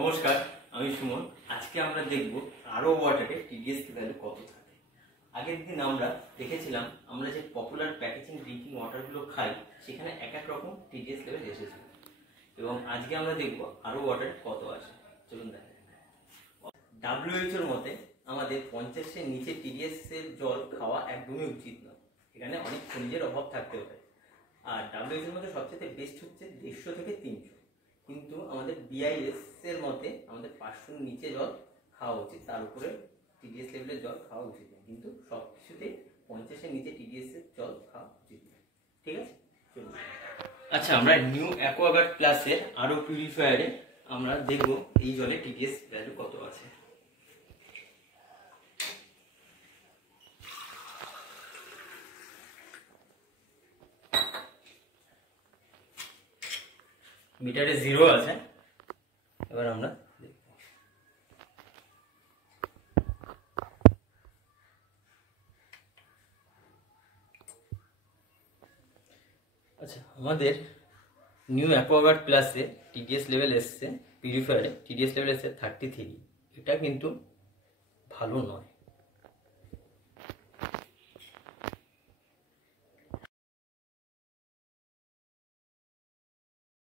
নমস্কার, আমি সুমন। আজকে আমরা দেখব আরও ওয়াটারে টিডিএস ভ্যালু কত থাকে। আগের দিন আমরা দেখেছিলাম আমরা যে পপুলার প্যাকেজিং ড্রিঙ্কিং ওয়াটারগুলো খাই সেখানে এক এক রকম টিডিএস লেভেল এসেছিল, এবং আজকে আমরা দেখব আরও ওয়াটারে কত আছে। চলুন দেখা যাক। WHO এর মতে আমাদের 50-এর নিচে টিডিএস এর জল খাওয়া একদমই উচিত নয়। এখানে অনেক খনিজের অভাব থাকতে পারে। আর WHO এর মধ্যে সবচেয়ে বেস্ট হচ্ছে 150 থেকে 300, কিন্তু আমাদের BIS এর মতে আমাদের 500-র নিচে জল খাওয়া উচিত, তার উপরে টিডিএস লেভেলের জল খাওয়া উচিত না। কিন্তু সব কিছুতে 50-এর নিচে টিডিএস এর জল খাওয়া উচিত না। ঠিক আছে, চলুন। আচ্ছা, আমরা নিউ অ্যাকোয়াগার্ড প্লাসের আরও পিউরিফায়ারে আমরা দেখব এই জলে টিডিএস ভ্যালু কত আছে। মিটারে 0 আছে। এবার আমরা দেখব। আচ্ছা, আমাদের নিউ অ্যাকোয়াগার্ড প্লাসে টিডিএস লেভেল এসছে, পিউরিফায়ারে টিডিএস লেভেল এসছে 33। এটা কিন্তু ভালো নয়।